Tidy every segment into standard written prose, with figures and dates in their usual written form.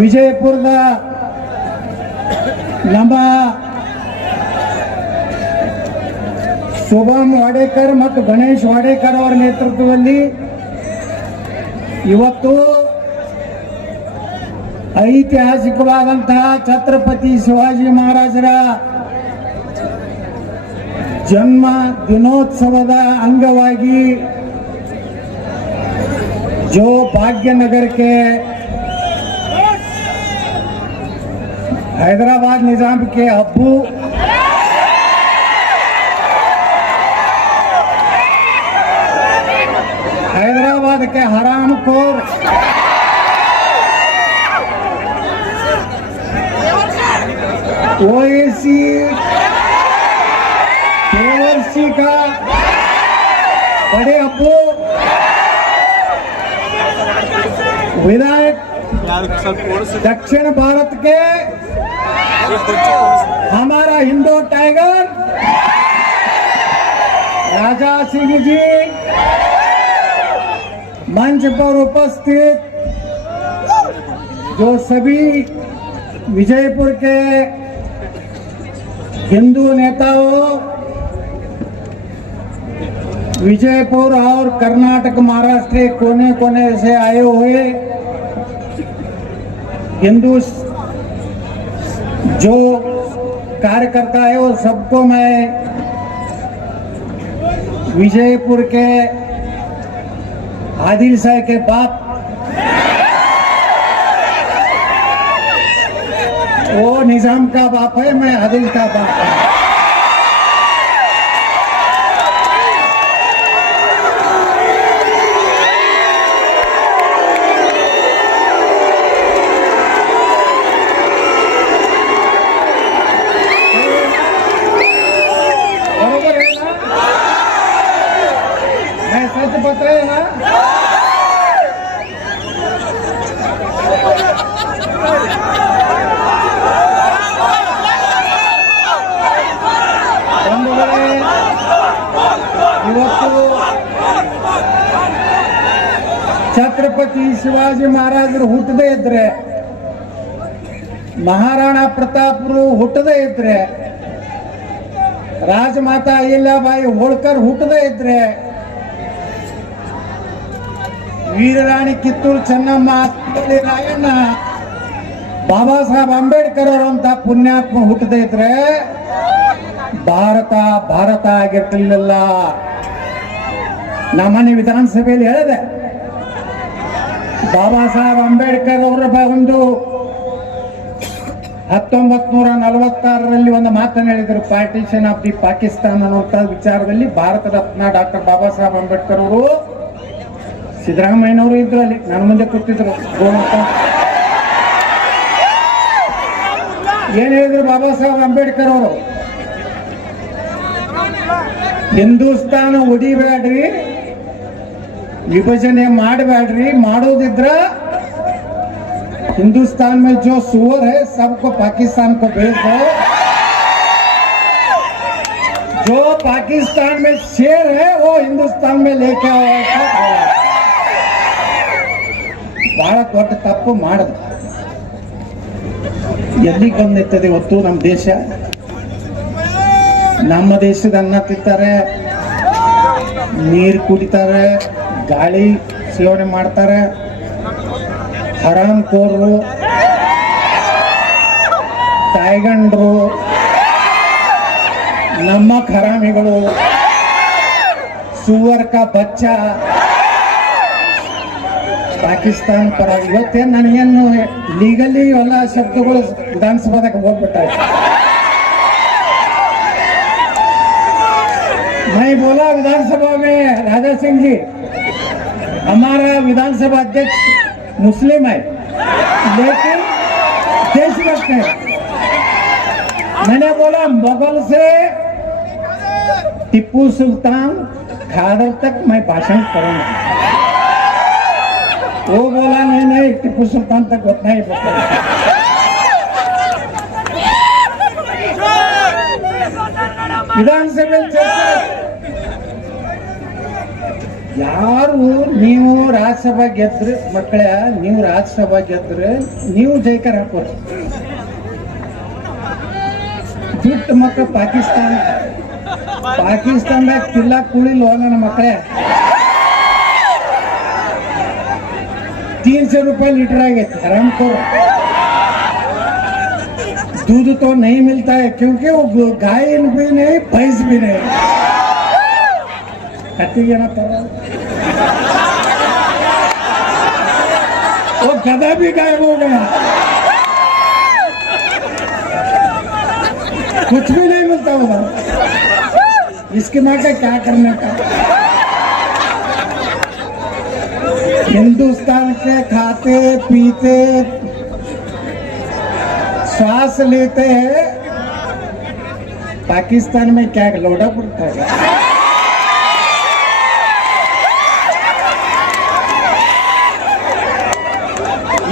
ವಿಜಯಪುರದ ನಮ್ಮ ಶುಭಂ ವಾಡೇಕರ್ ಮತ್ತು ಗಣೇಶ್ ವಾಡೇಕರ್ ಅವರ ನೇತೃತ್ವದಲ್ಲಿ ಇವತ್ತು ಐತಿಹಾಸಿಕವಾದಂತಹ ಛತ್ರಪತಿ ಶಿವಾಜಿ ಮಹಾರಾಜರ ಜನ್ಮ ದಿನೋತ್ಸವದ ಅಂಗವಾಗಿ जो भाग्यनगर के हैदराबाद निजाम के अब्बू हैदराबाद के हरामखोर ओएसी देवर्षि का बड़े अब्बू विधायक दक्षिण भारत के हमारा हिंदू टाइगर राजा सिंह जी मंच पर उपस्थित जो सभी विजयपुर के हिंदू नेताओं, विजयपुर और कर्नाटक महाराष्ट्र के कोने कोने से आए हुए हिंदू जो कार्यकर्ता है वो सबको मैं विजयपुर के आदिल शाह के बाप वो निजाम का बाप है, मैं आदिल का बाप है। पता है ना? ಛತ್ರಪತಿ ಶಿವಾಜಿ ಮಹಾರಾಜರು ಹುಟ್ಟದೇ ಇದ್ರೆ, ಮಹಾರಾಣಾ ಪ್ರತಾಪರು ಹುಟ್ಟದೇ ಇದ್ರೆ, ರಾಜಮಾತಾ ಅಹಿಲ್ಯಾಬಾಯಿ ಹೋಳ್ಕರ್ ಹುಟ್ಟದೇ ಇದ್ರೆ, ವೀರರಾಣಿ ಕಿತ್ತೂರು ಚೆನ್ನಮ್ಮ, ರಾಯಣ್ಣ, ಬಾಬಾ ಸಾಹೇಬ್ ಅಂಬೇಡ್ಕರ್ ಅವರಂತ ಪುಣ್ಯಾತ್ಮ ಹುಟ್ಟದೇ ಇದ್ರೆ ಭಾರತ ಭಾರತ ಆಗಿರ್ತಿರ್ಲಿಲ್ಲ. ನಮ್ಮನೆ ವಿಧಾನಸಭೆಯಲ್ಲಿ ಹೇಳಿದೆ, ಬಾಬಾ ಸಾಹೇಬ್ ಅಂಬೇಡ್ಕರ್ ಅವರ ಒಂದು 1946ರಲ್ಲಿ ಒಂದು ಮಾತನ್ನು ಹೇಳಿದರು, ಪಾರ್ಟಿಷನ್ ಆಫ್ ದಿ ಪಾಕಿಸ್ತಾನ್ ಅನ್ನುವಂಥ ವಿಚಾರದಲ್ಲಿ. ಭಾರತ ರತ್ನ ಡಾಕ್ಟರ್ ಬಾಬಾ ಸಾಹೇಬ್ ಅಂಬೇಡ್ಕರ್ ಅವರು, ಸಿದ್ದರಾಮಯ್ಯನವರು ಇದ್ರು ಅಲ್ಲಿ, ನನ್ನ ಮುಂದೆ ಕೂತಿದ್ರು. ಏನ್ ಹೇಳಿದ್ರು ಬಾಬಾ ಸಾಹೇಬ್ ಅಂಬೇಡ್ಕರ್ ಅವರು? ಹಿಂದೂಸ್ತಾನ ಉಡಿಬೇಡ್ರಿ, ವಿಭಜನೆ ಮಾಡಬೇಡ್ರಿ, ಮಾಡೋದಿದ್ರ हिंदुस्तान में जो सुअर है सबको पाकिस्तान को भेज दो, जो पाकिस्तान में शेर है वो हिंदुस्तान में लेके आओ. ಬಹಳ ದೊಡ್ಡ ತಪ್ಪು ಮಾಡಿದ್ರು. ಎಲ್ಲಿಗೆ ಬಂದಿರ್ತದೆ ಇವತ್ತು ನಮ್ಮ ದೇಶ? ನಮ್ಮ ದೇಶದ ಅನ್ನ ತಿಂತಾರೆ, ನೀರು ಕುಡಿತಾರೆ, ಗಾಳಿ ಸೇವನೆ ಮಾಡ್ತಾರೆ. ಹರಾಮ್ಖೋರರು, ತಾಯ್ಗಂಡ್ರು, ನಮ್ಮ ಹರಾಮಿಗಳು, ಸುವರ್ ಕಾ ಬಚ್ಚ ಪಾಕಿಸ್ತಾನ ಪರ. ಇವತ್ತೇನು ನನಗೇನು ಲೀಗಲಿ ಎಲ್ಲ ಶಬ್ದಗಳು ವಿಧಾನಸಭಾದಾಗ ಹೋಗ್ಬಿಟ್ಟಾರೆ. मैं बोला विधानसभा में, राजा सिंह जी हमारा विधानसभा अध्यक्ष मुस्लिम है लेकिन देशभक्त है. मैंने बोला मुगल से टिप्पू सुल्तान खादर तक मैं भाषण करूंगा. वो बोला नहीं टिप्पू सुल्तान तक उतना ही पता. विधानसभा ಯಾರು ನೀವು ರಾಜ್ಯಸಭಾ ಗೆದ್ರೆ ಮಕ್ಕಳ, ನೀವು ರಾಜ್ಯಸಭಾ ಗೆದ್ರೆ ನೀವು ಜೈಕಾರ ಹಾಕೋರಿ, ಬಿಟ್ಟು ಮಕ್ಕಳು ಪಾಕಿಸ್ತಾನದಾಗ ತಿಲ್ಲ ಕುಳಿಲ್ವ ನನ್ನ ಮಕ್ಕಳೇ. 300 रुपये लीटर आगे हराम को दूध तो नहीं मिलता है, क्योंकि वो गाय भी नहीं भैंस भी नहीं। कत्ती ना तो वो गधा भी गायब हो गया, कुछ भी नहीं मिलता होगा। इसके माँ का क्या करने का। हिंदुस्तान के खाते पीते श्वास लेते हैं, पाकिस्तान में क्या लोटा पड़ता है।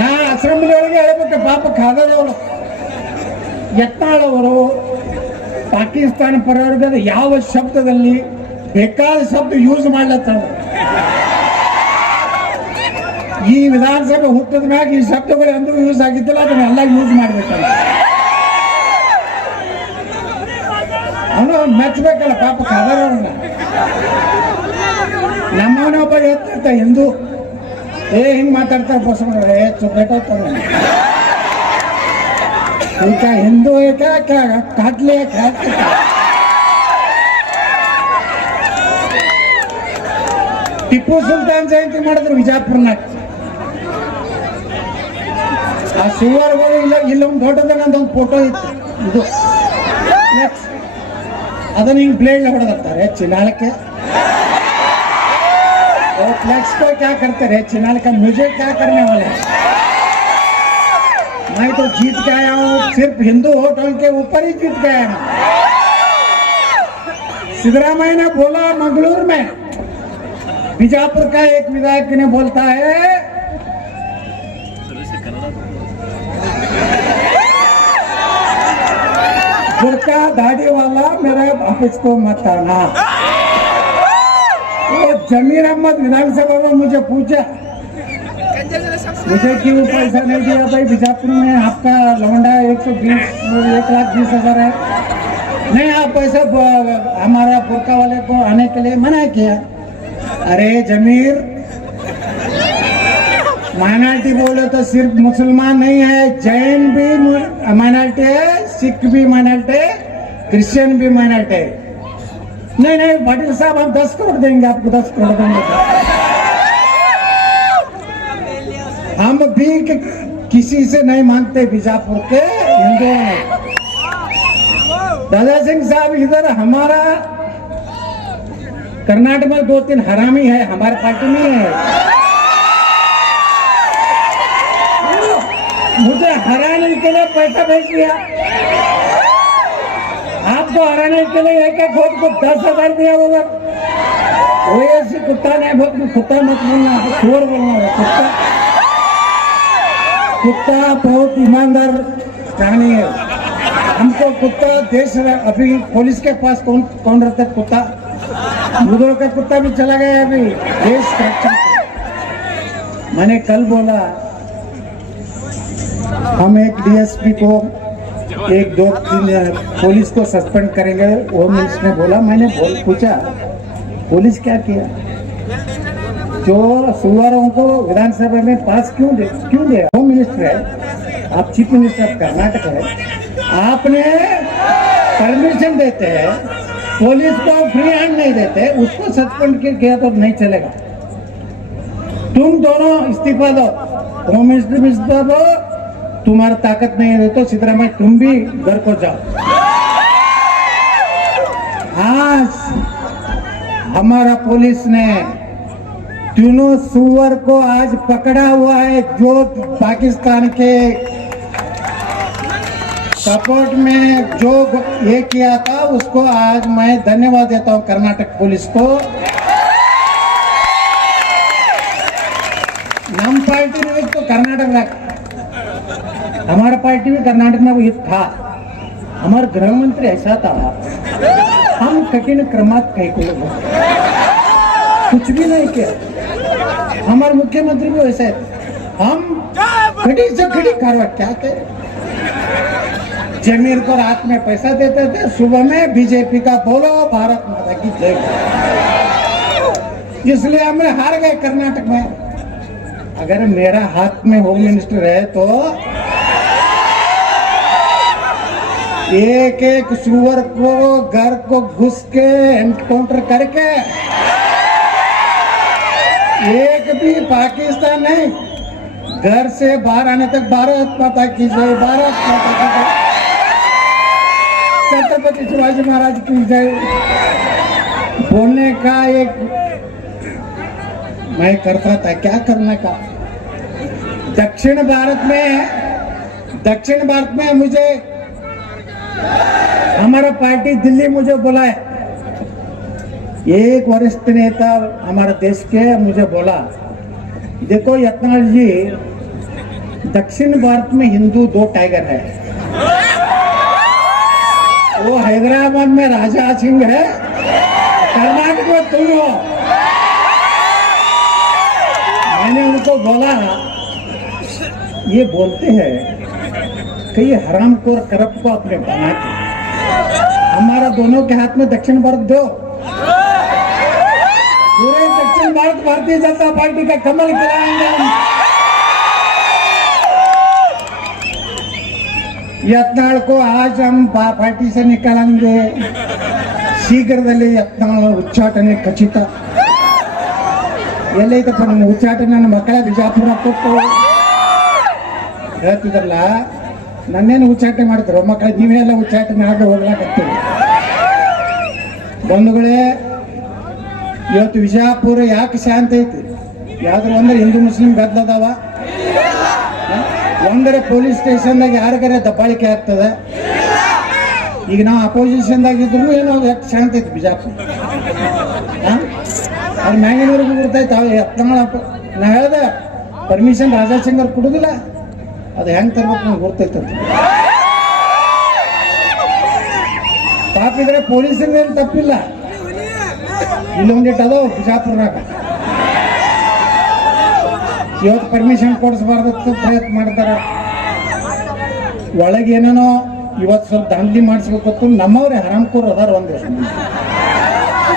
यहाँ ಅಸೆಂಬ್ಲಿ ಒಳಗೆ ಹೇಳ್ಬಿಟ್ಟು ಪಾಪ ಖಾದರವರು ಯತ್ನಾಳವರು ಪಾಕಿಸ್ತಾನ ಪರವರ್ಗದ ಯಾವ ಶಬ್ದದಲ್ಲಿ ಬೇಕಾದ ಶಬ್ದ ಯೂಸ್ ಮಾಡ್ಲತ್ತಾರ. ಈ ವಿಧಾನಸಭೆ ಹುಟ್ಟದ ಮ್ಯಾಗ ಈ ಶಬ್ದಗಳು ಎಂದೂ ಯೂಸ್ ಆಗಿದ್ದಿಲ್ಲ, ಅದನ್ನೆಲ್ಲ ಯೂಸ್ ಮಾಡ್ಬೇಕಲ್ಲ. ಅವನು ಮೆಚ್ಚಬೇಕಲ್ಲ ಪಾಪ ಖಾದರವ್ರನ್ನ. ನಮ್ಮವನೊಬ್ಬ ಎತ್ತ ಹಿಂದೂ ಹಿಂಗ್ ಮಾತಾಡ್ತಾರೆ ಬಸವಣ್ಣ ಚುಪ್ಪೇಟಾಗ್ತಾನೆ. ಈಗ ಹಿಂದೂ ಕಾಟ್ಲಿ ಟಿಪ್ಪು ಸುಲ್ತಾನ್ ಜಯಂತಿ ಮಾಡಿದ್ರು ವಿಜಯಪುರನಾಗ. ಆ ಸುವರ್ಗಳು ಇಲ್ಲೊಂದು ದೊಡ್ಡದನ್ನೊಂದು ಫೋಟೋ ಇತ್ತು, ಇದು ಅದನ್ನ ಹಿಂಗ್ ಬ್ಲೇಡ್ ಹೊಡೆದಿರ್ತಾರೆ ಚಿನಾಳಕ್ಕೆ. फ्लैक्स को क्या करते रहे, चिनाल का मुझे क्या करने वाले। मैं तो जीत के आया हूँ, सिर्फ हिंदू होटल के ऊपर ही जीत गया हूँ। सिद्धरामैया ने बोला मंगलूर में, बीजापुर का एक विधायक ने बोलता है बुर्का दाढ़ी वाला मेरे ऑफिस को मत आना। तो जमीर अहमद विधानसभा में मुझे पूछा, मुझे क्यों पैसा नहीं दिया भाई, बीजापुर में आपका लौंडा 1,20,000 है, नहीं आप पैसा हमारा बुर्का वाले को आने के लिए मना किया। अरे जमीर, माइनॉरिटी बोले तो सिर्फ मुसलमान नहीं है, जैन भी माइनॉरिटी है, सिख भी माइनॉरिटी है, क्रिश्चियन भी माइनॉरिटी है। नहीं नहीं पाटिल साहब, हम 10 करोड़ देंगे आपको, 10 करोड़ देंगे। हम भी किसी से नहीं मांगते बीजापुर के हिंदुओं ने। दादा सिंह साहब, इधर हमारा कर्नाटक में 2-3 हरामी है, हमारे पार्टी में है। मुझे हराने के लिए पैसा भेज दिया, आपको हराने के लिए एक वोट को 10,000 दिया होगा। वो ऐसी कुत्ता नहीं, कुत्ता मत बोलना, चोर बोलना है। कुत्ता बहुत ईमानदार प्राणी है। हमको कुत्ता देश, अभी पुलिस के पास कौन रहता है कुत्ता, मुदों का कुत्ता भी चला गया अभी देश रक्षा। मैंने कल बोला हम एक डीएसपी को 1-2-3 पुलिस को सस्पेंड करेंगे। होम मिनिस्टर ने बोला, मैंने पूछा पुलिस क्या किया, जो सुवारों को विधानसभा में पास क्यों दे। होम मिनिस्टर है आप, चीफ मिनिस्टर ऑफ कर्नाटक है, आपने परमिशन देते हैं, पुलिस को फ्री हैंड नहीं देते, उसको सस्पेंड किया तो नहीं चलेगा। तुम दोनों इस्तीफा दो, होम मिनिस्टर भी इस्तीफा दो, तुम्हारा ताकत नहीं है तो सिद्धरामैया तुम भी घर को जाओ। आज हमारा पुलिस ने तीनों सुअर को आज पकड़ा हुआ है, जो पाकिस्तान के सपोर्ट में जो ये किया था, उसको आज मैं धन्यवाद देता हूं कर्नाटक पुलिस को। नम पार्टी में तो कर्नाटक, हमारा पार्टी भी कर्नाटक में भी था। हमारा गृह मंत्री ऐसा था, हम कठिन क्रमात कहीं को कुछ भी नहीं किया। हमारे मुख्यमंत्री भी वैसे है, हम खड़ी से खड़ी कार्रवाई क्या करें। जमीन को रात में पैसा देते थे, सुबह में बीजेपी का बोलो भारत माता की जय, इसलिए हमने हार गए कर्नाटक में। अगर मेरा हाथ में होम मिनिस्टर है तो एक एक सुअर को घर को घुस के एनकाउंटर करके, एक भी पाकिस्तान नहीं, घर से बाहर आने तक भारत माता की जय, भारत माता की जय, छत्रपति शिवाजी महाराज की जय बोलने का एक मैं करता था। क्या करने का। दक्षिण भारत में मुझे हमारा पार्टी दिल्ली मुझे बुलाए, एक वरिष्ठ नेता हमारे देश के मुझे बोला, देखो यत्नाल जी, दक्षिण भारत में हिंदू 2 टाइगर है, वो हैदराबाद में राजा सिंह है, कर्नाटक में तुम हो। मैंने उनको बोला, ये बोलते हैं कि ये हरामखोर करप्ट को अपने बना के हमारा दोनों के हाथ में दक्षिण भारत दो, पूरे दक्षिण भारत भारतीय जनता पार्टी का कमल खिलाएंगे हम। यत्नाल को आज हम पार्टी से निकालेंगे, शीघ्रदल्ली यत्नाल उच्चाटने ಖಚಿತ। ಎಲ್ಲೈತಪ್ಪ ನಮ್ಮ ಉಚ್ಚಾಟನೆ? ನನ್ನ ಮಕ್ಕಳ ಬಿಜಾಪುರ ಕೊಟ್ಟು ಹೇಳ್ತಿದ್ರಲ್ಲ, ನನ್ನೇನು ಉಚ್ಚಾಟನೆ ಮಾಡ್ತಾರೆ ಮಕ್ಕಳ, ನೀವೆಲ್ಲ ಉಚ್ಚಾಟನೆ ಆಗ ಹೋಗ್ಲಾಕತ್ತೀವಿ ಬಂಧುಗಳೇ। ಇವತ್ತು ವಿಜಾಪುರ ಯಾಕೆ ಶಾಂತಿ ಐತಿ? ಯಾವ್ದ್ರ ಅಂದ್ರೆ ಹಿಂದೂ ಮುಸ್ಲಿಂ ಗದ್ದಲದಾವ, ಒಂದರ ಪೊಲೀಸ್ ಸ್ಟೇಷನ್ದಾಗ ಯಾರಿಗಾರ ದಬ್ಬಾಳಿಕೆ ಆಗ್ತದೆ। ಈಗ ನಾವು ಅಪೋಸಿಷನ್ದಾಗ ಇದ್ರು ಏನೋ ಯಾಕೆ ಶಾಂತಿ ಐತಿ ಬಿಜಾಪುರ? ಅದು ಮ್ಯಾಂಗನೂರಿಗೆ ಗುರ್ತೈತೆ ನಾ ಹೇಳ್ದೆ, ಪರ್ಮಿಷನ್ ರಾಜಾ ಸಿಂಗ್ ಅವ್ರು ಕೊಡುದಿಲ್ಲ, ಅದು ಹೆಂಗೆ ತರ್ಬೇಕು ನಂಗೆ ಗುರ್ತೈತೆ। ತಪ್ಪಿದ್ರೆ ಪೊಲೀಸರಿಂದ ಏನು ತಪ್ಪಿಲ್ಲ, ಇಲ್ಲೊಂದಿಟ್ಟು ಅದಾವ ಬಿಜಾಪುರ್ನಾಗ, ಇವತ್ತು ಪರ್ಮಿಷನ್ ಕೊಡಿಸಬಾರ್ದತ್ತು ಪ್ರಯತ್ನ ಮಾಡ್ತಾರೆ। ಒಳಗೆ ಏನೇನೋ ಇವತ್ತು ಸ್ವಲ್ಪ ದಾಂಧಲಿ ಮಾಡಿಸ್ಬೇಕು, ನಮ್ಮವ್ರೆ ಹರಾಮ್ಕೋರ್ ಅದಾರ ಒಂದು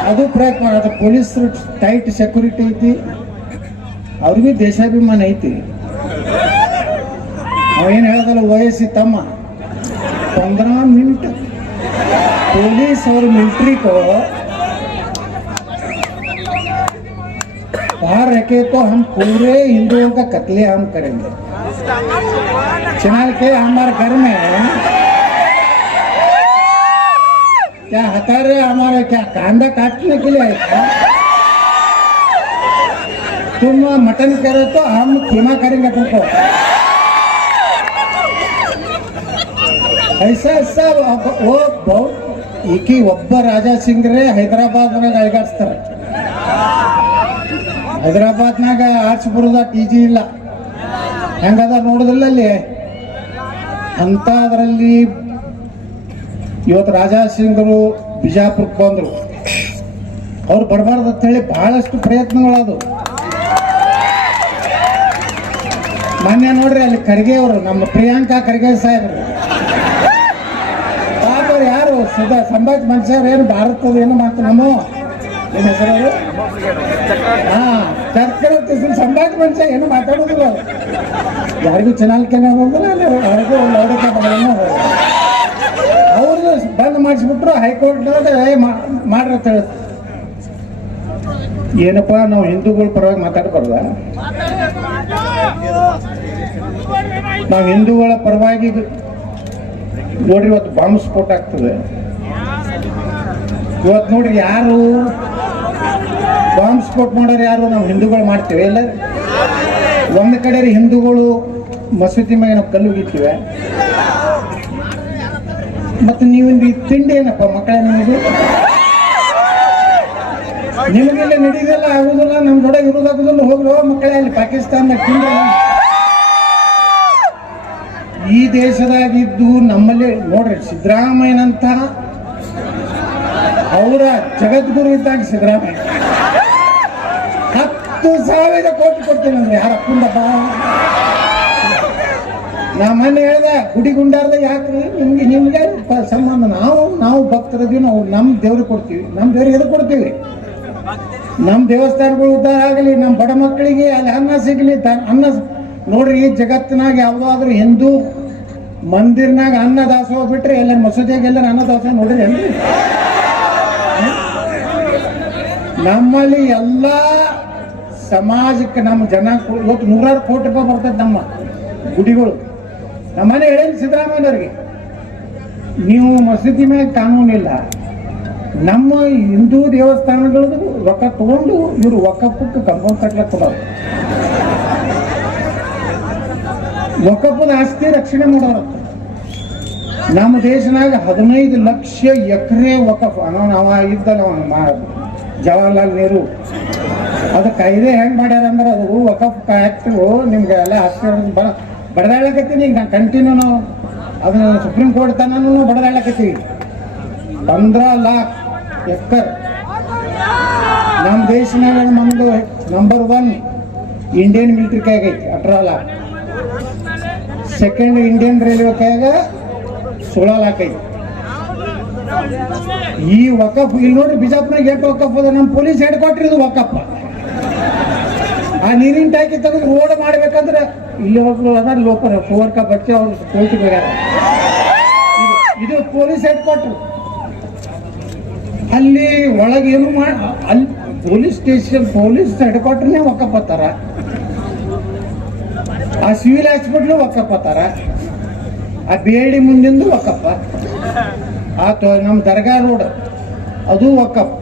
ಅದು ಪ್ರಯತ್ನ ಮಾಡೋದು। ಪೊಲೀಸರು ಟೈಟ್ ಸೆಕ್ಯೂರಿಟಿ ಐತಿ, ಅವ್ರಿಗೂ ದೇಶಾಭಿಮಾನ ಐತಿ। ಅವೇನು ಹೇಳ್ದಲ್ಲ, ವಯಸ್ಸಿ ತಮ್ಮ 15 मिनट पुलिस और मिलिट्री को बाहर रखे तो हम पूरे हिंदुओं का कत्लेआम करेंगे। चुनाव के हमारे घर में क्या हथियार है हमारे? क्या कांदा काटने के लिए है क्या? तुम मटन करे तो हम कीमा करेंगे तुमको। ऐसा सब वो बहुत ಈಕಿ ಒಬ್ಬ ರಾಜಾ ಸಿಂಗ್ರೆ ಹೈದರಾಬಾದ್ನಾಗ ಅಳಗಾಡಿಸ್ತಾರೆ। ಹೈದರಾಬಾದ್ನಾಗ ಆರ್ಚ್ ಬರೋದ ಟಿ.ಜಿ ಇಲ್ಲ, ಹೆಂಗದ ನೋಡುದಿಲ್ಲ ಅಲ್ಲಿ ಅಂತ। ಅದರಲ್ಲಿ ಇವತ್ತು ರಾಜಾ ಸಿಂಗ್ರು ಬಿಜಾಪುರಕ್ಕೆ ಬಂದರು, ಅವ್ರು ಬರಬಾರ್ದು ಅಂತ ಹೇಳಿ ಬಹಳಷ್ಟು ಪ್ರಯತ್ನಗಳದು। ಮೊನ್ನೆ ನೋಡ್ರಿ ಅಲ್ಲಿ ಖರ್ಗೆ ಅವರು, ನಮ್ಮ ಪ್ರಿಯಾಂಕಾ ಖರ್ಗೆ ಸಾಹೇಬ್ರು, ಯಾರು ಸದಾ ಸಂಭಾಜ್ ಮನುಷ್ಯರು ಏನು ಭಾರತದ ಏನು ಮಾಡ್ತಾರೆ ನಮ್ಮ ಏನು ಹೆಸರು? ಚರ್ಕರ ಸಂಭಾಜ್ ಮನುಷ್ಯ ಏನು ಮಾತಾಡೋದಿಲ್ಲ, ಯಾರಿಗೂ ಚುನಾವಣೆ ಆಗೋದಿಲ್ಲ, ಯಾರಿಗೂ ಅವ್ರದ್ದು ಬಂದ್ ಮಾಡಿಸ್ಬಿಟ್ರು ಹೈಕೋರ್ಟ್ನಾಗ ಮಾಡ್ರಿ ಅಂತ ಹೇಳುತ್ತೆ। ಏನಪ್ಪಾ ನಾವು ಹಿಂದೂಗಳ ಪರವಾಗಿ ಮಾತಾಡಬಾರ್ದ? ನಾವು ಹಿಂದೂಗಳ ಪರವಾಗಿ ನೋಡ್ರಿ, ಇವತ್ತು ಬಾಂಬ್ ಸ್ಫೋಟ ಆಗ್ತದೆ। ಇವತ್ತು ನೋಡ್ರಿ, ಯಾರು ಬಾಂಬ್ ಸ್ಫೋಟ ಮಾಡೋರು ಯಾರು? ನಾವು ಹಿಂದೂಗಳು ಮಾಡ್ತೇವೆ ಇಲ್ಲ? ಒಂದು ಕಡೆ ಹಿಂದೂಗಳು ಮಸೂತಿ ಮೇಲೆ ನಾವು ಕಲ್ಲು ಉಗಿತೀವಿ, ಮತ್ತು ನೀವು ತಿಂಡಿ ಏನಪ್ಪ ಮಕ್ಕಳ ನಿಮಗೆಲ್ಲ ನಡೀದಲ್ಲ ಆಗುದಿಲ್ಲ, ನಮ್ ಜೊತೆಗೆ ಇರೋದಾಗುದಿಲ್ಲ, ಹೋಗ್ರೋ ಮಕ್ಕಳೇ ಅಲ್ಲಿ ಪಾಕಿಸ್ತಾನ ತಿಂಡಿ। ಈ ದೇಶದಾಗಿದ್ದು ನಮ್ಮಲ್ಲಿ ನೋಡ್ರಿ, ಸಿದ್ದರಾಮಯ್ಯನಂತ ಅವರ ಜಗದ್ಗುರು ಇದ್ದಾಗ ಸಿದ್ದರಾಮಯ್ಯ 10,000 ಕೋಟಿ ಕೊಡ್ತೀನಿ ಅಂದ್ರೆ ಯಾರಪ್ಪಂದಪ್ಪ. ನಾ ಮೊನ್ನೆ ಹೇಳ್ದೆ ಗುಡಿ ಗುಂಡಾರ್ದ ಯಾಕ್ರಿ ನಿಮ್ಗೆ ಸಂಬಂಧ. ನಾವು ಭಕ್ತರದೀವಿ, ನಾವು ನಮ್ಮ ದೇವ್ರಿಗೆ ಕೊಡ್ತೀವಿ. ನಮ್ಮ ದೇವ್ರಿಗೆ ಎದಕ್ಕೆ ಕೊಡ್ತೀವಿ? ನಮ್ಮ ದೇವಸ್ಥಾನಗಳು ಉದ್ಧಾರ ಆಗಲಿ, ನಮ್ಮ ಬಡ ಮಕ್ಕಳಿಗೆ ಅಲ್ಲಿ ಅನ್ನ ಸಿಗಲಿ. ಅನ್ನ ನೋಡ್ರಿ, ಈ ಜಗತ್ತಿನಾಗ ಯಾವುದಾದ್ರೂ ಹಿಂದೂ ಮಂದಿರ್ನಾಗ ಅನ್ನ ದಾಸೋಹ ಬಿಟ್ರೆ ಎಲ್ಲ ಮಸೂದಿಯಾಗ ಎಲ್ಲರ ಅನ್ನ ದಾಸೋಹ ನೋಡ್ರಿ ಅಲ್ರಿ. ನಮ್ಮಲ್ಲಿ ಎಲ್ಲ ಸಮಾಜಕ್ಕೆ ನಮ್ಮ ಜನ ಇವತ್ತು 100 ಕೋಟಿ ರೂಪಾಯಿ ಬರ್ತದೆ ನಮ್ಮ ಗುಡಿಗಳು. ನಮ್ಮನೆ ಹೇಳೇನು ಸಿದ್ದರಾಮಯ್ಯವ್ರಿಗೆ, ನೀವು ಮಸೀದಿ ಮ್ಯಾಗ ಕಾನೂನಿಲ್ಲ, ನಮ್ಮ ಹಿಂದೂ ದೇವಸ್ಥಾನಗಳದ್ದು ರೊಕ್ಕ ತಗೊಂಡು ಇವರು ವಕಫಕ್ಕೆ ಕಂಪೌಂಡ್ ಕಟ್ಲಕ್ಕೆ ಕೊಡೋರು, ವಕಫದ ಆಸ್ತಿ ರಕ್ಷಣೆ ಮಾಡೋರು. ನಮ್ಮ ದೇಶನಾಗ 15 ಲಕ್ಷ ಎಕರೆ ವಕಫ್ ಅವ ಇದ್ದಲ್ಲ ಜವಾಹರ್ಲಾಲ್ ನೆಹರು. ಅದು ಕಾಯ್ದೆ ಹೆಂಗ್ ಮಾಡ್ಯಾರ ಅಂದ್ರೆ ಅದು ವಕಫ್ ಆಕ್ಟ್ ನಿಮ್ಗೆ ಎಲ್ಲ ಆಶ್ಚರ್ಯ ಬಡದಾಳಕತ್ತೀನಿ. ಈಗ ಕಂಟಿನ್ಯೂ ನಾವು ಅದನ್ನ ಸುಪ್ರೀಂ ಕೋರ್ಟ್ ತನೂ ಬಡದಾಳಕತ್ತೀವಿ. 15 लाख ಎಕರ್ ನಮ್ಮ ದೇಶನಾಗ ನಮ್ದು ನಂಬರ್ 1 ಇಂಡಿಯನ್ ಮಿಲಿಟರಿ ಕೈಯಾಗ ಐತಿ 18 लाख. ಸೆಕೆಂಡ್ ಇಂಡಿಯನ್ ರೈಲ್ವೆ ಕೈಯಾಗ 16 लाख ಐತಿ. ಈ ವಕಫ್ ಇಲ್ಲಿ ನೋಡ್ರಿ, ಬಿಜಾಪುರ್ನಾಗ ಎಷ್ಟು ವಕಫ್ ಅದ? ನಮ್ಮ ಪೊಲೀಸ್ ಹೆಡ್ ಕ್ವಾರ್ಟರ್ ಇದು ವಕಫ್. ಆ ನೀರಿನ ಟ್ಯಾಂಕಿ ತೆಗೆದು ರೋಡ್ ಮಾಡ್ಬೇಕಂದ್ರೆ ಇಲ್ಲಿ ಒಬ್ರು ಅದಾರ ಲೋಕರ್ ಫೋರ್ಕ ಬಚ್ಚೆ ಅವ್ರು ಕೋರ್ಟಿಗೆ ಹೋಗ್ಯಾರ. ಇದು ಪೊಲೀಸ್ ಹೆಡ್ ಕ್ವಾರ್ಟರ್. ಅಲ್ಲಿ ಒಳಗೆ ಏನು ಅಲ್ಲಿ ಪೊಲೀಸ್ ಸ್ಟೇಷನ್, ಪೊಲೀಸ್ ಹೆಡ್ ಕ್ವಾರ್ಟರ್ನೇ ವಕಫ್ ಅತ್ತಾರ. ಆ ಸಿವಿಲ್ ಹಾಸ್ಪಿಟ್ಲು ವಕಫ್ ಅತ್ತಾರ. ಆ BID ಮುಂದಿಂದು ವಕಫ. ನಮ್ಮ ದರ್ಗಾ ರೋಡ್ ಅದು ವಕಫ್.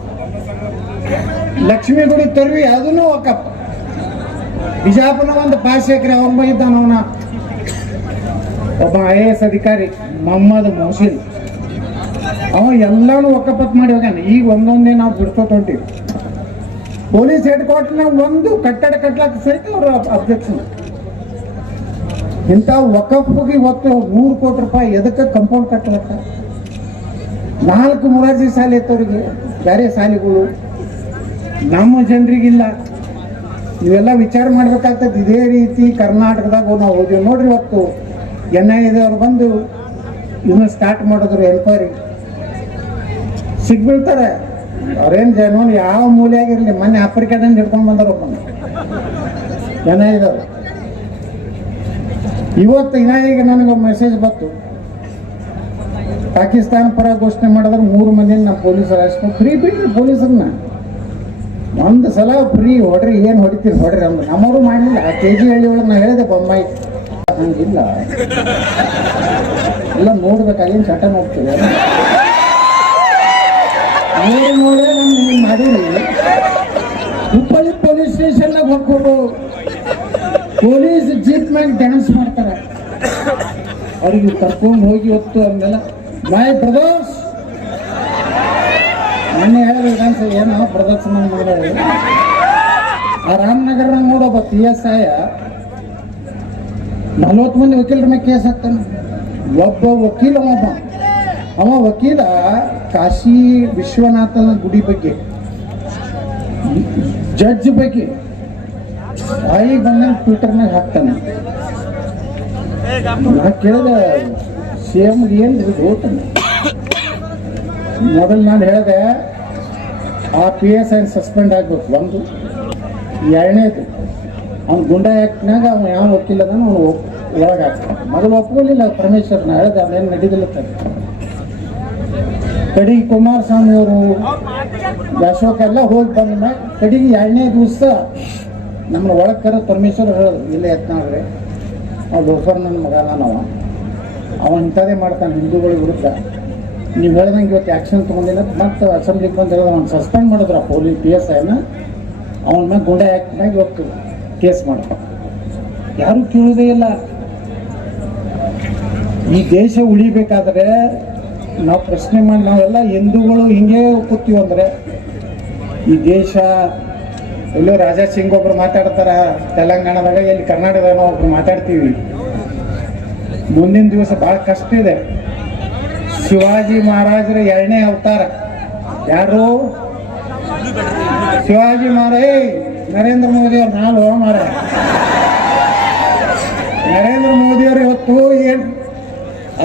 ಲಕ್ಷ್ಮೀ ಗುಡಿ ತರ್ವಿ ಅದನ್ನು ವಕಫ್. ಬಿಜಾಪುರ ಒಂದು 5 ಎಕರೆ ಅವನ ಇದ್ದಾನ, ಅವನ ಒಬ್ಬ IAS ಅಧಿಕಾರಿ ಮೊಹಮ್ಮದ್ ಮೊಹಸಿನ್, ಅವ ಎಲ್ಲಾನು ವಕಫತ್ ಮಾಡಿ ಹೋಗ್ಯಾನ. ಈಗ ಒಂದೊಂದೇ ನಾವು ಬಿಡ್ಸೋತ ಹೊಂಟಿವಿ. ಪೊಲೀಸ್ ಹೆಡ್ ಕ್ವಾರ್ಟರ್ನಾಗ ಒಂದು ಕಟ್ಟಡ ಕಟ್ಲಕ್ಕೆ ಸಹಿತ ಅವ್ರ ಅಬ್ಜೆಕ್ಷನ್. ಇಂಥ ವಕಫ್ಗೆ ಇವತ್ತು 100 ಕೋಟಿ ರೂಪಾಯಿ ಎದಕ್ಕೆ ಕಂಪೌಂಡ್ ಕಟ್ಟಬೇಕು? 4 ಮೊರಾರ್ಜಿ ಶಾಲೆ ಇತ್ತವ್ರಿಗೆ, ಬೇರೆ ಶಾಲೆಗಳು ನಮ್ಮ ಜನರಿಗಿಲ್ಲ. ಇವೆಲ್ಲ ವಿಚಾರ ಮಾಡ್ಬೇಕಾಗ್ತದೆ. ಇದೇ ರೀತಿ ಕರ್ನಾಟಕದಾಗ ನಾವು ಹೋದ್ವಿ ನೋಡ್ರಿ. ಇವತ್ತು NIAದವ್ರು ಬಂದು ಇದನ್ನ ಸ್ಟಾರ್ಟ್ ಮಾಡಿದ್ರು ಎನ್ಕ್ವೈರಿ. ಸಿಗ್ಬೀಳ್ತಾರೆ ಅವ್ರೇನು ಜನೋನ್ ಯಾವ ಮೂಲೆಯಾಗಿರಲಿ. ಮೊನ್ನೆ ಆಫ್ರಿಕಾದಿಂದ ಹಿಡ್ಕೊಂಡು ಬಂದರು ಒಬ್ಬ NIAದವ್ರು. ಇವತ್ತು NIAಗೆ ನನಗೊಂದು ಮೆಸೇಜ್ ಬಂತು, ಪಾಕಿಸ್ತಾನ ಪರ ಘೋಷಣೆ ಮಾಡಿದ್ರೆ 3 ಮಂದಿ ನಮ್ಮ ಪೊಲೀಸರು ಅಷ್ಟು ಫ್ರೀ ಬಿಟ್ರಿ. ಪೊಲೀಸರನ್ನ ಒಂದು ಸಲ ಫ್ರೀ ಹೊಡ್ರಿ, ಏನು ಹೊಡಿತೀರಿ ಹೊಡ್ರಿ ಅಂದ್ರೆ ನಮ್ಮವರು ಮಾಡಲಿಲ್ಲ. ಆ KG ಹಳ್ಳಿ ಒಳಗೆ ನಾ ಹೇಳಿದೆ ಬೊಂಬಾಯಿ ಹಂಗಿಲ್ಲ, ಎಲ್ಲ ನೋಡ್ಬೇಕಾಗೇನು ಚಟ ನೋಡ್ತೀವಿ ನೋಡೇ ನಾನು ಹಿಂಗೆ ಮಾಡಿರಿ. ಹುಬ್ಬಳ್ಳಿ ಪೊಲೀಸ್ ಸ್ಟೇಷನ್ನಾಗ ಹೋಗ್ಕೊಂಡು ಪೊಲೀಸ್ ಜೀಪ್ ಮ್ಯಾಗ ಡ್ಯಾನ್ಸ್ ಮಾಡ್ತಾರೆ. ಅವ್ರಿಗೆ ಕರ್ಕೊಂಡು ಹೋಗಿ ಹೊತ್ತು ಅಂದೆಲ್ಲ ಮೈ ಬ್ರದರ್ಸ್ ಮೊನ್ನೆ ಹೇಳಿದ್ರೆ ಅನ್ಸ ಏನೋ ಪ್ರದರ್ಶನ ಮಾಡಿದ್ರೆ. ಆ ರಾಮನಗರನಾಗ ನೋಡೋಬ್ಬ PSI 40 ಮಂದಿ ವಕೀಲರ ಮೇಲೆ ಕೇಸ್ ಹಾಕ್ತಾನೆ. ಒಬ್ಬ ವಕೀಲ ಅವ ವಕೀಲ ಕಾಶಿ ವಿಶ್ವನಾಥನ ಗುಡಿ ಬಗ್ಗೆ, ಜಡ್ಜ್ ಬಗ್ಗೆ ಬಾಯಿ ಬಂದಂಗೆ ಟ್ವಿಟರ್ನಾಗ ಹಾಕ್ತಾನೆ. ನಾ ಕೇಳಿದೆ CM ಏನು ಹೋಗ್ತಾನೆ. ಮೊದಲು ನಾನು ಹೇಳಿದೆ ಆ PSI ಸಸ್ಪೆಂಡ್ ಆಗ್ಬೇಕು. ಒಂದು ಎರಡನೇದು ಅವ್ನು ಗುಂಡಾ ಆ್ಯಕ್ಟ್ನಾಗ ಅವ್ನು ಯಾವ ವಕೀಲ ಅದಾನ ಅವನು ಒಳಗೆ ಹಾಕ್ತಾನೆ. ಮೊದಲು ಒಪ್ಕೊಳ್ಳಿಲ್ಲ ಪರಮೇಶ್ವರ್. ನಾ ಹೇಳಿದೆ ಅದೇನು ನಡೀದಿಲ್ಲ. ಕಡೆಗೆ ಕುಮಾರಸ್ವಾಮಿ ಅವರು ಅಶೋಕ ಎಲ್ಲ ಹೋಗಿ ಬಂದ ಮ್ಯಾಗ ಕಡೆಗೆ 2ನೇ ದಿವಸ ನಮ್ಮನ್ನ ಒಳಗೆ ಕರೆ ಪರಮೇಶ್ವರ್ ಹೇಳಿದ್ರು, ಇಲ್ಲೇ ಯತ್ನಾಳ್ರಿ ಅವ್ನು ಲೋಫರ್ ನನ್ನ ಮಗ ನಾನವ, ಅವ ಇಂಥದೇ ಮಾಡ್ತಾನೆ ಹಿಂದೂಗಳ ವಿರುದ್ಧ. ನೀವು ಹೇಳ್ದಂಗೆ ಇವತ್ತು ಆ್ಯಕ್ಷನ್ ತೊಗೊಂಡಿಲ್ಲ. ಮತ್ತು ಅಸೆಂಬ್ಲಿಗೆ ಬಂದು ಹೇಳಿದ್ರೆ ಅವ್ನು ಸಸ್ಪೆಂಡ್ ಮಾಡಿದ್ರು ಆ ಪೊಲೀಸ್ PSIನ. ಅವನ ಮ್ಯಾಗ ಗುಂಡಾ ಆ್ಯಕ್ಟ್ನಾಗ ಇವತ್ತು ಕೇಸ್ ಮಾಡ್ತಾರೆ. ಯಾರೂ ಕೇಳೋದೇ ಇಲ್ಲ. ಈ ದೇಶ ಉಳಿಬೇಕಾದ್ರೆ ನಾವು ಪ್ರಶ್ನೆ ಮಾಡಿ ನಾವೆಲ್ಲ ಹಿಂದೂಗಳು ಹಿಂಗೆ ಕೂತೀವಿ ಅಂದರೆ ಈ ದೇಶ ಎಲ್ಲೋ ರಾಜಾ ಸಿಂಗ್ ಒಬ್ರು ಮಾತಾಡ್ತಾರ ತೆಲಂಗಾಣದಾಗ, ಎಲ್ಲಿ ಕರ್ನಾಟಕದಾಗ ಒಬ್ರು ಮಾತಾಡ್ತೀವಿ. ಮುಂದಿನ ದಿವಸ ಭಾಳ ಕಷ್ಟ ಇದೆ. ಶಿವಾಜಿ ಮಹಾರಾಜರ 2ನೇ ಅವತಾರ ಯಾರು? ಶಿವಾಜಿ ಮಹಾರಾಜ್ ನರೇಂದ್ರ ಮೋದಿ ಅವ್ರು ನಾವು ಮಾರ ನರೇಂದ್ರ ಮೋದಿ ಅವರು ಇವತ್ತು ಏನ್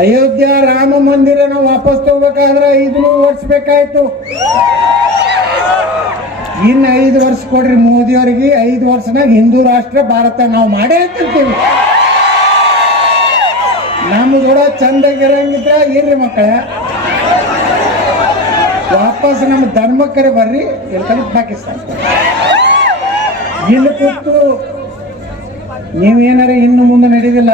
ಅಯೋಧ್ಯ ರಾಮ ಮಂದಿರನ ವಾಪಸ್ ತಗೋಬೇಕಾದ್ರೆ 500 ವರ್ಷ ಬೇಕಾಯ್ತು. ಇನ್ನು 5 ವರ್ಷ ಕೊಡ್ರಿ ಮೋದಿ ಅವರಿಗೆ. 5 ವರ್ಷನಾಗ ಹಿಂದೂ ರಾಷ್ಟ್ರ ಭಾರತ ನಾವು ಮಾಡೇ ಅಂತೀವಿ. ನಮ್ಮ ಕೂಡ ಚಂದಾಗಿರಂಗಿದ್ರ ಇರ್ರಿ ಮಕ್ಕಳ, ವಾಪಸ್ ನಮ್ಮ ಧರ್ಮಕ್ಕರೆ ಬರ್ರಿ. ಎಲ್ಲಿ ಪಾಕಿಸ್ತಾನ ಇಲ್ಲಿ ಕೂತು ನೀವೇನಾರ ಇನ್ನು ಮುಂದೆ ನಡೀದಿಲ್ಲ.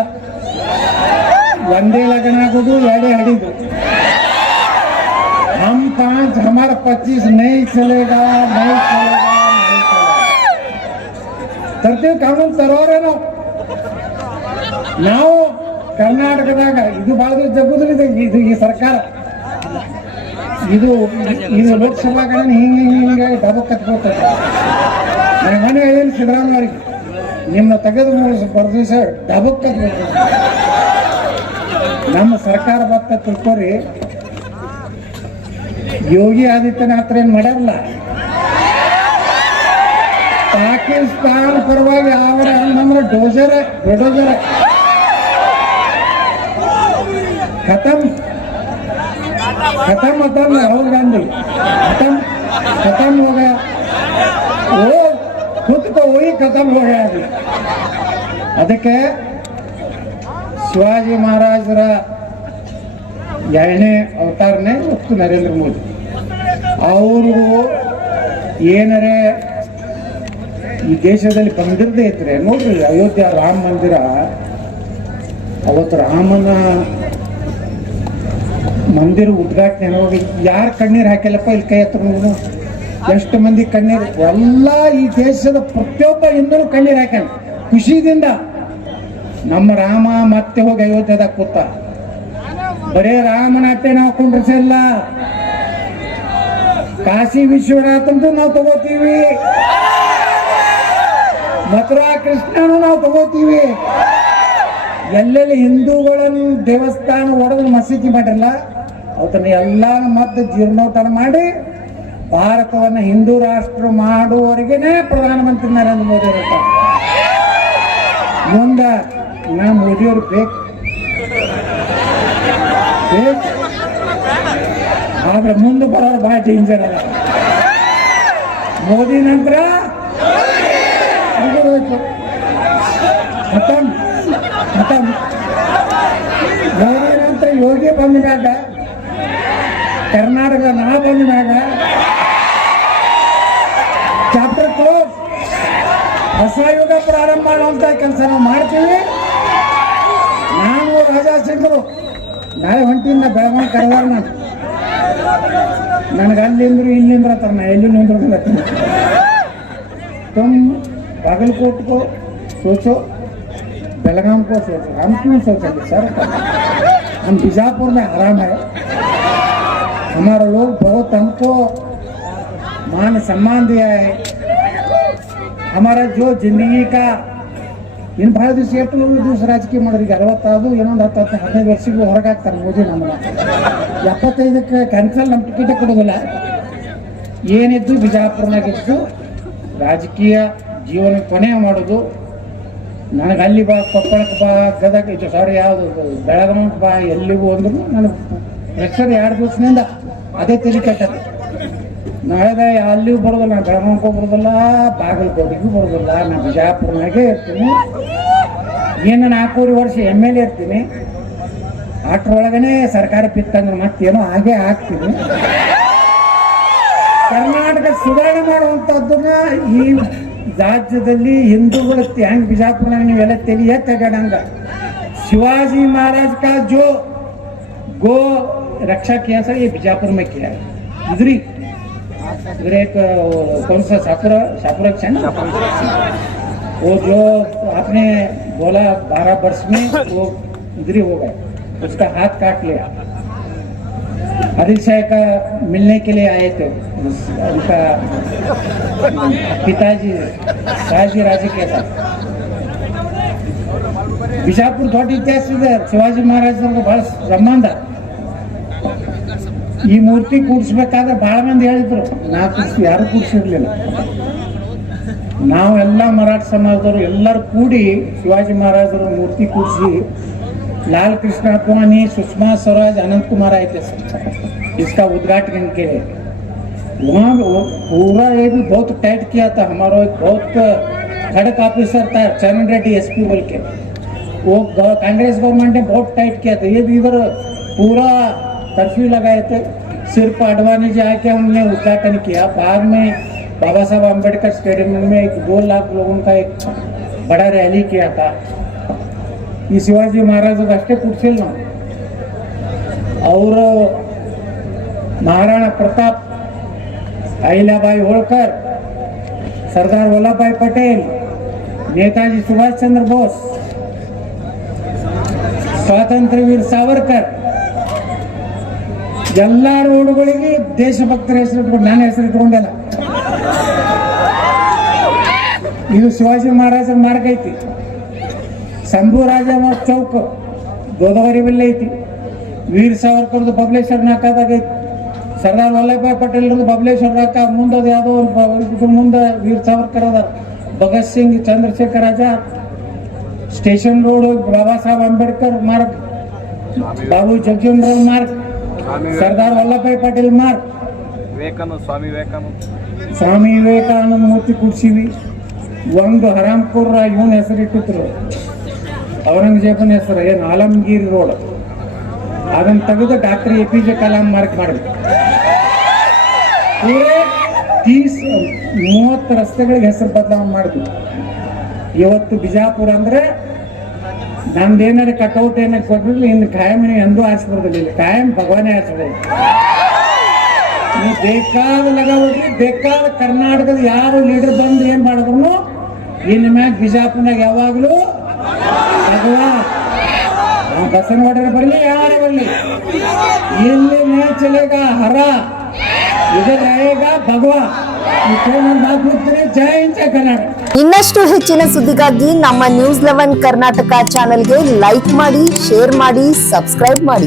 ಒಂದೇ ಲಗ್ನ ಆಗೋದು, ಎರಡೇ ಹಡಿದು. हम 5 हमारा 25 नहीं चलेगा, नहीं चलेगा, नहीं चलेगा. ತರ್ತೀವಿ ಕಾನೂನು ತರೋರೆ ನಾವು ಕರ್ನಾಟಕದಾಗ. ಇದು ಬಹಳ ಜಗ್ಗುದಿಲ್ಲ ಇದು ಈ ಸರ್ಕಾರ. ಇದು ಲೋಕಸಭಾ ಕಡೆ ಹಿಂಗೆ ಡಬಕ್ ಕತ್ಕೊಳ್ತದೆ. ನನಗೆ ಮನೆ ಹೇಳಿ ಸಿದ್ದರಾಮಯ್ಯ ಅವರಿಗೆ ನಿಮ್ಮನ್ನ ತೆಗೆದು ಬರ್ದು ಸರ್ ಡಬಕ್ ಕತ್ಕೊಳ್ತದೆ. ನಮ್ಮ ಸರ್ಕಾರ ಬತ್ತ ತಿಳ್ಕೊರಿ. ಯೋಗಿ ಆದಿತ್ಯನಾಥ್ ಏನ್ ಮಾಡ್ಯಾರಲ್ಲ, ಪಾಕಿಸ್ತಾನ ಪರವಾಗಿ ಅವರ ನಮ್ಮ ಡೋಜರ್ ಖತಮ್ होता राहुल गांधी खत्म हो गया. वो खुद तो वही खत्म हो गया अभी. ಅದಕ್ಕೆ ಶಿವಾಜಿ ಮಹಾರಾಜರ 2ನೇ ಅವತಾರನೇ ಇವತ್ತು ನರೇಂದ್ರ ಮೋದಿ. ಅವರು ಏನರೇ ಈ ದೇಶದಲ್ಲಿ ಬಂದಿರದೇ ಇದ್ರೆ ನೋಡ್ರಿ, ಅಯೋಧ್ಯ ರಾಮ ಮಂದಿರ ಅವತ್ತು ರಾಮನ ಮಂದಿರ ಉದ್ಘಾಟನೆ ಹೋಗಿ ಯಾರು ಕಣ್ಣೀರು ಹಾಕಿಲ್ಲಪ್ಪ? ಇಲ್ಲಿ ಕೈ ಹತ್ರ ಎಷ್ಟು ಮಂದಿ ಕಣ್ಣೀರು. ಎಲ್ಲ ಈ ದೇಶದ ಪ್ರತಿಯೊಬ್ಬ ಹಿಂದೂ ಕಣ್ಣೀರು ಹಾಕ್ಯಾನ ಖುಷಿದಿಂದ. ನಮ್ಮ ರಾಮ ಮತ್ತೆ ಹೋಗಿ ಅಯೋಧ್ಯದಾಗ ಕೂತ. ಬರೇ ರಾಮನಾಥೆ ನಾವು ಕುಂಡ್ರಿಸಿಲ್ಲ, ಕಾಶಿ ವಿಶ್ವನಾಥಂತೂ ನಾವು ತಗೋತೀವಿ, ಮಥುರಾ ಕೃಷ್ಣನು ನಾವು ತಗೋತೀವಿ. ಎಲ್ಲೆಲ್ಲಿ ಹಿಂದೂಗಳನ್ನು ದೇವಸ್ಥಾನ ಒಡೆದು ಮಸೀದಿ ಮಾಡಿರಲ್ಲ ಅವತ್ತನ್ನ ಎಲ್ಲ ಮತ್ತೆ ಜೀರ್ಣೋದ್ಧಾರ ಮಾಡಿ ಭಾರತವನ್ನು ಹಿಂದೂ ರಾಷ್ಟ್ರ ಮಾಡುವವರೆಗೇನೆ ಪ್ರಧಾನಮಂತ್ರಿ ನರೇಂದ್ರ ಮೋದಿ ಇರ್ತಾರೆ. ಮುಂದೆ ನಾ ಮೋದಿಯವ್ರು ಬೇಕು, ಆದ್ರೆ ಮುಂದೆ ಬರೋರು ಬಹಳ ಡೇಂಜರ್ ಅದ. ಮೋದಿ ನಂತರ ಖತಮ್. ಮೋದಿ ನಂತರ ಯೋಗಿ ಬಂದ ಮ್ಯಾಗ, ಕರ್ನಾಟಕ ನಾ ಬಂದ ಮ್ಯಾಗ ಚಾಪ್ಟರ್ ಕ್ಲೋಸ್. ಹೊಸ ಯುಗ ಪ್ರಾರಂಭ ಮಾಡುವಂತ ಕೆಲಸ ನಾವು ಮಾಡ್ತೀವಿ. ನಾನು ರಾಜಾ ಸಿಂಗ್ರು ನಾಳೆ ಹೊಂಟಿನ ಬೆಳಗಾವಿ ಕರೆದಾರ. ನನಗೆ ಅಲ್ಲಿಂದ್ರು ಇಲ್ಲಿಂದ್ರ ತರ ನಾ ಎಲ್ಲಿ ನಿಂದ್ರದಿಲ್ಲ. तुम बागलकोट को सोचो, बेलगाम को सोचो, हम क्यों सोचेंगे सर? हम बीजापुर में आराम है, हमारा लोग बहुत हमको मान सम्मान दिया है. हमारा जो जिंदगी का इन ಭಾಳ ದಿವಸ ಎಷ್ಟು ದಿವಸ ರಾಜಕೀಯ ಮಾಡೋರಿಗೆ 60 ಇನ್ನೊಂದು 10-15 ವರ್ಷಕ್ಕೆ ಹೊರಗಾಗ್ತಾರೆ ಮೋದಿ. ನಮ್ಮನ್ನ 75ಕ್ಕೆ ಕ್ಯಾನ್ಸಲ್, ನಮ್ಮ ಟಿಕೆಟ್ ಕೊಡೋದಿಲ್ಲ. ಏನಿದ್ದು ಬಿಜಾಪುರ್ನಾಗಿದ್ದು ರಾಜಕೀಯ ಜೀವನ ಕೊನೆ ಮಾಡೋದು. ನನಗೆ ಅಲ್ಲಿ ಬಾ, ಕೊಪ್ಪಳಕ್ಕೆ ಬಾ, ಗದಗ ಇದು ಸಾರಿ ಯಾವುದು ಬೆಳಗಾವಿಗೆ ಬಾ, ಎಲ್ಲಿಗೂ ಅಂದ್ರು ನನಗೆ ಹೆಸರು 2 ದಿವಸದಿಂದ ಅದೇ ತಲೆ ಕೆಟ್ಟದ್ದು. ನಾಳೆ ಅಲ್ಲಿಗೂ ಬರೋದಿಲ್ಲ, ನಾನು ಬೆಳಗಾವಿಗೂ ಬರೋದಿಲ್ಲ, ಬಾಗಲಕೋಟೆಗೂ ಬರೋದಿಲ್ಲ, ನಾನು ಬಿಜಾಪುರ್ನಾಗೆ ಇರ್ತೀನಿ. ಏನು 4 ವರ್ಷ MLA ಇರ್ತೀನಿ. ಅಷ್ಟರೊಳಗನೆ ಸರ್ಕಾರ ಪಿತ್ತಂದ್ರೆ ಮತ್ತೇನೋ ಹಾಗೆ ಆಗ್ತೀನಿ. ಕರ್ನಾಟಕ ಸುಧಾರಣೆ ಮಾಡುವಂಥದ್ದನ್ನ ಈ ರಾಜ್ಯದಲ್ಲಿ ಹಿಂದೂಗಳ ಹೆಂಗ್ ಬಿಜಾಪುರನಾಗ ನೀವೆಲ್ಲ ತಲೆ ಎತ್ತಗಡಂಗ शिवाजी महाराज का जो गो रक्षा किया सर, ये बीजापुर में किया है. इधर एक कौन सा शाहपुरा वो जो आपने बोला 12 वर्ष में वो इधर ही हो गए, उसका हाथ काट लिया. आदिल शाह का मिलने के लिए आए थे, उनका पिताजी शाहजी राजे के साथ. ಬಿಜಾಪುರ ದೊಡ್ಡ ಇತಿಹಾಸ ಇದೆ. ಶಿವಾಜಿ ಮಹಾರಾಜರಿಗೆ ಬಹಳ ಸಂಬಂಧ. ಈ ಮೂರ್ತಿ ಕೂಡಿಸ್ಬೇಕಾದ್ರೆ ಬಹಳ ಮಂದಿ ಹೇಳಿದ್ರು, ನಾ ಕೂಡಿಸಿ ಯಾರು ಕೂಡಿಸಿರ್ಲಿಲ್ಲ. ನಾವೆಲ್ಲ ಮರಾಠ ಸಮಾಜದವರು ಎಲ್ಲರೂ ಕೂಡಿ ಶಿವಾಜಿ महाराजರ ಮೂರ್ತಿ ಕೂಡಿಸಿ लाल कृष्ण आडवाणी, सुषमा स्वराज, अनंत कुमार आए थे इसका उद्घाटन के लिए। वहाँ पूरा ये भी बहुत टाइट किया था। हमारा एक बहुत खड़क ऑफिसर था चरण रेड्डी एसपी बोल के, वो कांग्रेस गवर्नमेंट ने बहुत टाइट किया था। ये भी इधर पूरा कर्फ्यू लगाए थे। सिर्फ आडवाणी जी आके हमने उद्घाटन किया। बाहर में बाबा साहब अम्बेडकर स्टेडियम में 2 लाख लोगों का एक बड़ा रैली किया था। ಈ ಶಿವಾಜಿ ಮಹಾರಾಜರು ಅಷ್ಟೇ ಕೂಡಿಸಿಲ್ಲ ನಾವು, ಅವರು ಮಹಾರಾಣಾ ಪ್ರತಾಪ್, ಅಹಿल्याबाई होळकर, सरदार वल्लभभाई पटेल, नेताजी सुभाष चंद्र बोस, ಸ್ವಾತಂತ್ರ್ಯ ವೀರ ಸಾವರ್ಕರ್ ಎಲ್ಲ ರೋಡ್ಗಳಿಗೆ ದೇಶಭಕ್ತರ ಹೆಸರು ಇಟ್ಕೊಂಡು, ನಾನು ಹೆಸರು ಇಟ್ಕೊಂಡೆಲ್ಲ. ಇದು ಶಿವಾಜಿ ಮಹಾರಾಜರ ಮಾರ್ಗ ಐತಿ. शंभू राजा चौक गोदावरी बल्ले ಐತಿ. ವೀರ ಸಾವರ್ಕರ್ದು ಬಬಲೇಶ್ವರ ನಾಕಾದಾಗ ಐತಿ. ಸರ್ದಾರ್ ವಲ್ಲಭಭಾಯಿ ಪಟೇಲ್ ಬಬಲೇಶ್ವರ ನಾಕ ಮುಂದೆ ಯಾವುದೋ ಮುಂದೆ ವೀರ ಸಾವರ್ಕರ್ ಅದ. ಭಗತ್ ಸಿಂಗ್, ಚಂದ್ರಶೇಖರ್ ಆಜಾದ್, ಸ್ಟೇಷನ್ ರೋಡ್ ಬಾಬಾ ಸಾಹೇಬ್ ಅಂಬೇಡ್ಕರ್ ಮಾರ್ಗ, ಬಾಬು ಜಗಜೀವನ್ ರಾವ್ ಮಾರ್ಗ, ಸರ್ದಾರ್ ವಲ್ಲಭಭಾಯಿ ಪಟೇಲ್ ಮಾರ್ಗ, ಸ್ವಾಮಿ ವಿವೇಕಾನಂದ ಮೂರ್ತಿ ಕೂಡಿಸಿವಿ. ಒಂದು ಹರಾಮ್ಪುರ ಇವನ ಹೆಸರಿಟ್ಟಿದ್ರು, ಔರಂಗಜೇಬನ ಹೆಸರು, ಏನು ಆಲಮ್ಗೀರ್ ರೋಡ್, ಅದನ್ನು ತೆಗೆದು ಡಾಕ್ಟರ್ APJ ಕಲಾಂ ಮಾರ್ಕ್ ಮಾಡಬೇಕು. ಪೂರೇ 30 ರಸ್ತೆಗಳಿಗೆ ಹೆಸರು ಬದಲಾವಣೆ ಮಾಡಿದ್ವಿ. ಇವತ್ತು ಬಿಜಾಪುರ ಅಂದ್ರೆ ನಮ್ದೇನಾರು ಕಟೌಟ್ ಏನಾರು ಕೊಟ್ಟಿರ್ಲಿ, ಇನ್ನು ಕಾಯಂ ಎಂದೂ ಆರಿಸ್ಬಾರ್ದಿಲ್ಲ. ಕಾಯಂ ಭಗವಾನೇ ಆರಿಸ್ಬೋದು. ನೀವು ಬೇಕಾದ ಲಗಾವಡ್ರಿ, ಬೇಕಾದ ಕರ್ನಾಟಕದ ಯಾರು ಲೀಡರ್ ಬಂದು ಏನ್ ಮಾಡಿದ್ರು ಇನ್ನು ಮ್ಯಾಗ ಬಿಜಾಪುರ್ನಾಗ ಯಾವಾಗಲೂ ಬಸವನಗೌಡರ ಬರಲಿ, ಯಾರು ಬರಲಿ, ಇಲ್ಲಿ ನೈ ಚಲೇಗ ಹರ, ಇಧರ್ रहेगा ಭಗವಾ. ಜೈ ಹಿಂದ್, ಜೈ ಕರ್ನಾಟಕ. ಇನ್ನಷ್ಟು ಹೆಚ್ಚಿನ ಸುದ್ದಿಗಾಗಿ ನಮ್ಮ ನ್ಯೂಸ್ 11 ಕರ್ನಾಟಕ ಚಾನೆಲ್ಗೆ ಲೈಕ್ ಮಾಡಿ, ಶೇರ್ ಮಾಡಿ, ಸಬ್ಸ್ಕ್ರೈಬ್ ಮಾಡಿ.